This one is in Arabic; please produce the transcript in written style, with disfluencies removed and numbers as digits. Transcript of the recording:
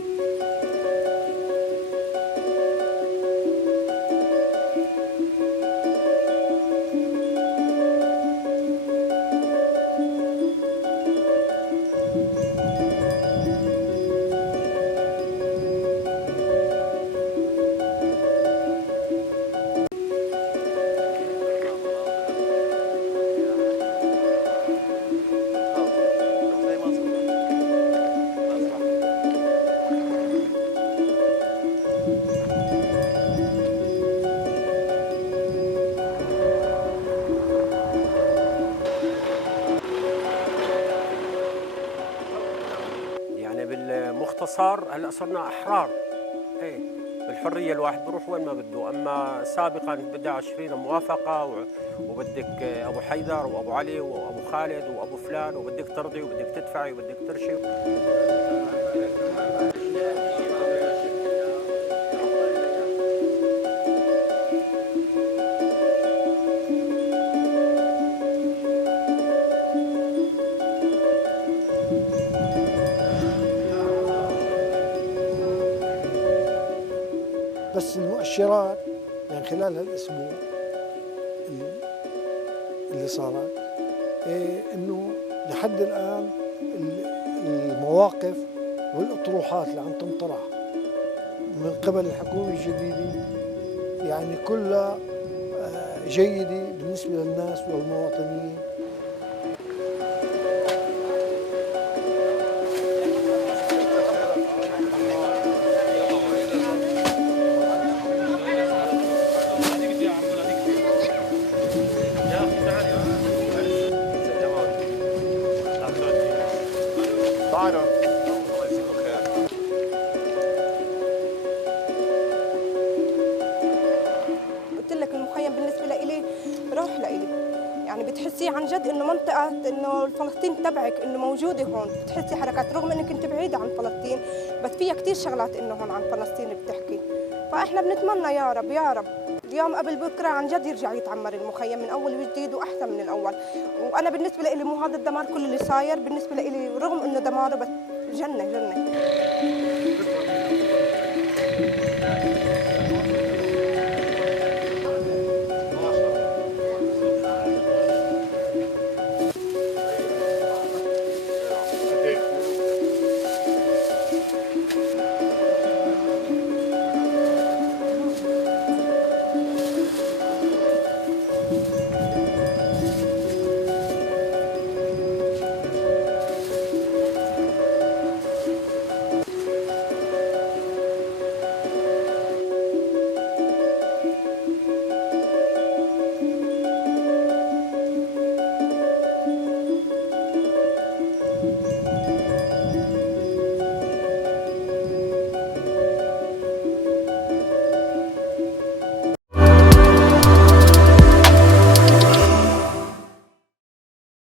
يعني بالمختصر هلا صرنا احرار. ايه، بالحريه الواحد بروح وين ما بده، اما سابقا بدها 20 موافقه وبدك ابو حيدر وابو علي وابو خالد وابو فلان، وبدك ترضي وبدك تدفعي وبدك ترشي. بس المؤشرات يعني خلال هالاسبوع اللي صارت، انه لحد الان المواقف والاطروحات اللي عم تنطرح من قبل الحكومه الجديده يعني كلها جيده بالنسبه للناس والمواطنين. قلت لك المخيم بالنسبه لإلي روح لإلي، يعني بتحسي عن جد انه منطقه، انه فلسطين تبعك، انه موجوده هون، بتحسي حركات رغم انك انت بعيده عن فلسطين، بس فيها كثير شغلات انه هون عن فلسطين بتحكي. فاحنا بنتمنى يا رب يا رب اليوم قبل بكره عن جد يرجع يتعمر المخيم من اول وجديد واحسن من الاول. وانا بالنسبه لإلي مو هذا الدمار كل اللي صاير بالنسبه لإلي رغم انه دماره، بس جنه جنه.